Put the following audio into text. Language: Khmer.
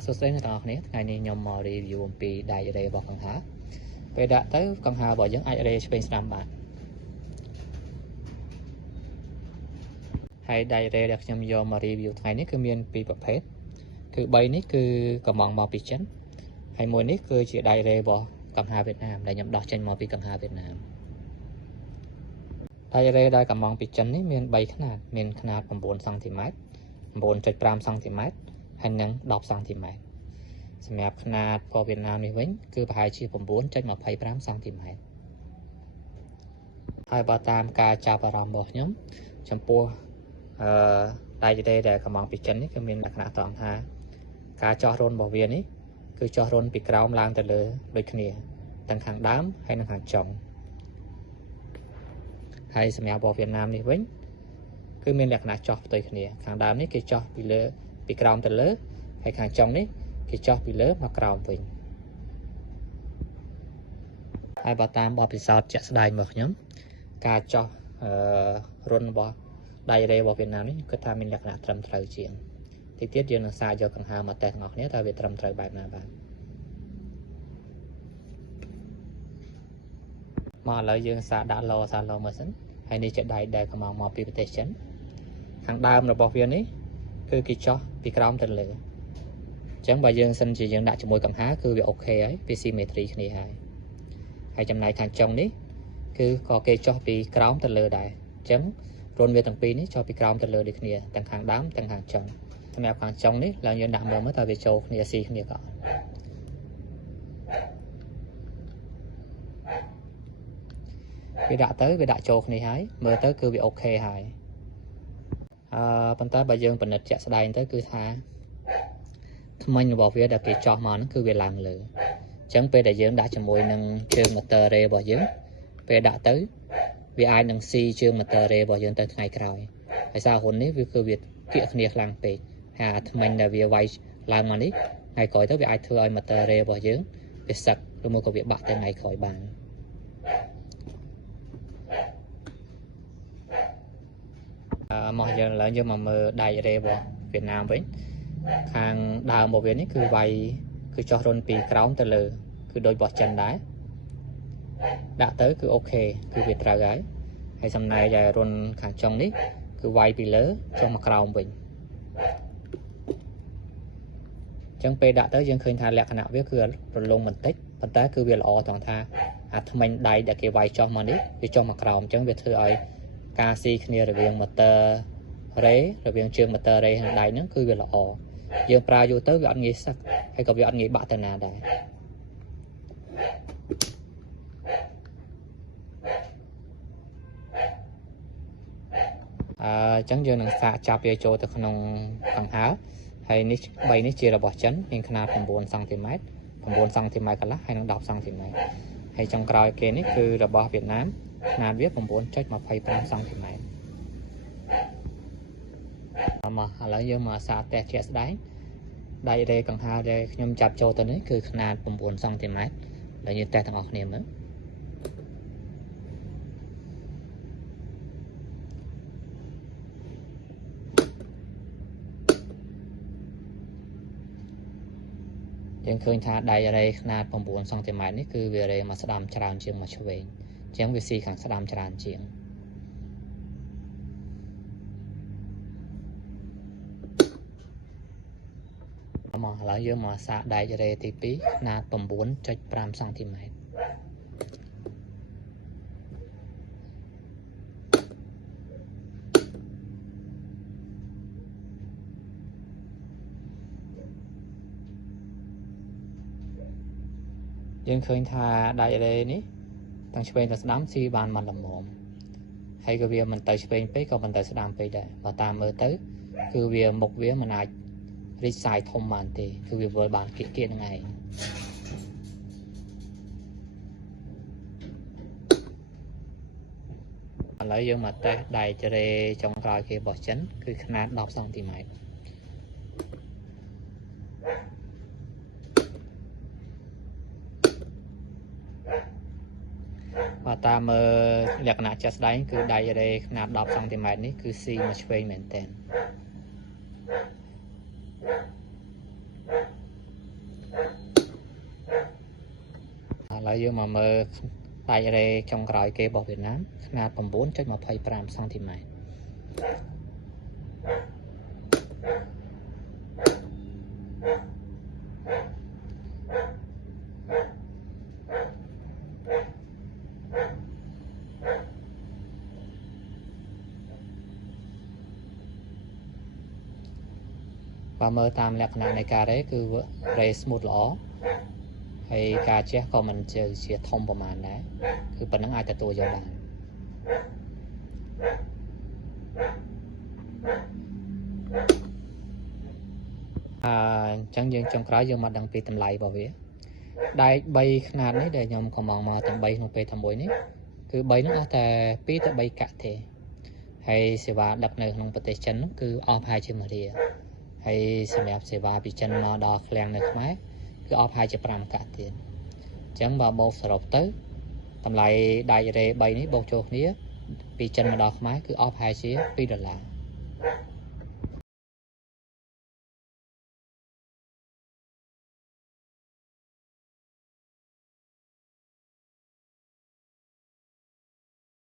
số đấy là tao này ngày này nhom mò review một pi đại đề vào con há về đã tới con há vào những ai đề space làm bạn hay đại đề đặc nhom nhom mà review ngày này cứ miền pi bậc hết cứ bay này cứ cầm mỏng màu pi chấn hay mùi này cứ chỉ đại đề vào con há Việt Nam để nhầm đọc trên màu pi con há Việt Nam đại đề đại cầm mỏng pi chấn này miền bay khăn nào 9 cm 9.5 cm ហើយនឹង10 cm សម្រាប់ຂនាតពណ៌វៀតណាមនេះវិញគឺប្រហែលជា 9.25 cm ហើយបើតាមការចាប់អារម្មណ៍របស់ខ្ញុំចំពោះដៃដេដែលកំងពីចិននេះគឺមានលក្ខណៈត្រង់ថាការចោះរុនរបស់វានេះគឺចោះរុនពីក្រោមឡើងទៅលើដូចគ្នាទាំងខាងដើមហើយនិងខាងចុងហើយសម្រាប់ពណ៌វៀតណាមនេះវិញគឺមានលក្ខណៈចោះផ្ទុយគ្នាខាងដើមនេះគេចោះពីលើពីក្រោមទៅលើហើយខាងចុងនេះគេចោះពីលើមកក្រោមវិញហើយបើតាមបទពិសោធន៍ជាក់ស្ដែងរបស់ខ្ញុំការចោះរុនរបស់ដៃរ៉េរបស់វៀតណាមនេះគឺថាមានលក្ខណៈត្រឹមត្រូវជាងទីទៀតយើងនឹងសារយកកង្ហើមមកតេស្តទាំងអស់គ្នាតើវាត្រឹមត្រូវបែបណាបាទមកឥឡូវយើងសារដាក់ឡមើលសិនហើយនេះជាដៃដែលកំងមកពីប្រទេសចិនខាងដើមរបស់វានេះគឺគេចោះពីក្រោមទៅលើអញ្ចឹងបើយើងសិនជាយើងដាក់ជាមួយកំហាគឺវាអូខេហើយវា symmetry គ្នាហើយចំណែកខាងចុងនេះគឺក៏គេចោះពីក្រោមទៅលើដែរអញ្ចឹងរុនវាទាំងពីរនេះចោះពីក្រោមទៅលើដូចគ្នាទាំងខាងដើមទាំងខាងចុងសម្រាប់ខាងចុងនេះឡើងយើងដាក់មើលតើវាចូលគ្នាស៊ីគ្នាក៏អត់វាដាក់ចូលគ្នាហើយមើលទៅគឺវាអូខេហើយប៉ុន្តែបើយើងពិនិត្យជាក់ស្ដែងទៅគឺថាថ្មិញរបស់វាដែលគេចោះមកហ្នឹងគឺវាឡើងលើអញ្ចឹងពេលដែលយើងដាក់ជាមួយនឹងជើង motor ray របស់យើងពេលដាក់ទៅវាអាចនឹងស៊ីជើង motor ray របស់យើងទៅថ្ងៃក្រោយហើយសារហ៊ុននេះវាគឺវាគៀកគ្នាខ្លាំងពេកហើយអាថ្មិញដែលវាវាយឡើងមកនេះថ្ងៃក្រោយទៅវាអាចធ្វើឲ្យ motor ray របស់យើងវាសឹកឬមកក៏វាបាក់ទៅថ្ងៃក្រោយបានមកយើងឡើងយើងមកមើលដៃរ៉េរបស់វៀតណាមវិញខាងដើមរបស់វានេះគឺវាយគឺចោះរុនពីក្រោមទៅលើគឺដូចរបស់ចិនដែរដាក់ទៅគឺអូខេគឺវាត្រូវហើយសំណែកឲ្យរុនខាងចុងនេះគឺវាយពីលើចុះមកក្រោមវិញអញ្ចឹងពេលដាក់ទៅយើងឃើញថាលក្ខណៈវាគឺរលុងបន្តិចប៉ុន្តែគឺវាល្អត្រង់ថាអាថ្មិញដៃដែលគេវាយចុះមកនេះវាចុះមកក្រោមអញ្ចឹងវាធ្វើឲ្យការស៊ីគ្នារវាង motor ray រវាងជើង motor ray និងដៃហ្នឹងគឺវាល្អយើងប្រើយូរទៅវាអត់ងាយសឹកហើយក៏វាអត់ងាយបាក់ទៅណាដែរអញ្ចឹងយើងនឹងសាកចាប់វាចូលទៅក្នុងកង្ហើហើយនេះ3នេះជារបស់ចិនមានខនាត 9 cm 9 cm កន្លះហើយនឹង 10 cm ហើយចុងក្រោយគេនេះគឺរបស់វៀតណាមខនាតវា 9.25 cm មកឥឡូវយើងមកសារតេស្តជាក់ស្ដែងដៃរ៉េកង្ហើដែលខ្ញុំចាប់ចូលទៅនេះគឺខនាត 9 cm ដែលយើងតេស្តទាំងអស់គ្នាមើលយើងឃើញថាដៃរ៉េខនាត 9 cm នេះគឺវារ៉េមកស្ដាំច្រើនជាងមកឆ្វេងអញ្ចឹងវាស៊ីខាងស្ដាំច្រើនជាងមកឥឡូវយើងមកសាកដែករ៉េទី2ខនាត 9.5 cm យើងឃើញថាដៃរ៉េនេះទាំងឆ្វេងទៅស្ដាំស៊ីបានមិនល្មមហើយក៏វាមិនទៅឆ្វេងពេកក៏មិនទៅស្ដាំពេកដែរបើតាមមើលទៅគឺវាមុខវាមិនអាចរីកសាយធំបានទេគឺវាវិលបានគៀកនឹងឯងឥឡូវយើងមកតេស្តដៃរ៉េចុងក្រោយគេរបស់ចិនគឺខនាត 10 cm បើតាមមើលលក្ខណៈជាក់ស្ដែងគឺដៃរ៉េខនាត 10 cm នេះគឺស៊ីមកឆ្វេងមែនទែន ឡើយយើងមកមើលដាច់រ៉េចុងក្រោយគេរបស់វៀតណាមຂະຫນາດ 9.25 សង់ទីម៉ែត្រ và mơ tam lẹt nạn này cả đấy cứ race một lõ hay cả chết còn mình chơi chia thông vào màn đấy cứ bật năng ai tại tôi giờ bạn chẳng dừng trong cái dương mặt đăng pi tầm lại bảo vía đây bay ngàn đấy để nhom còn mong mà tầm bay nó về thầm bối đấy cứ bay nó tại pi tại bay cả thế hay sẽ vào đặt nơi không bật tay chân cứ off hai chân mà đi hay xem đẹp sẽ vào bị chân mà đo phèn này máy cứ off hai chân làm cả tiền chẳng vào một sọp tới tầm lại đại rê bay ní bầu chuột ní bị chân mà đo máy cứ off hai xía pi đợt là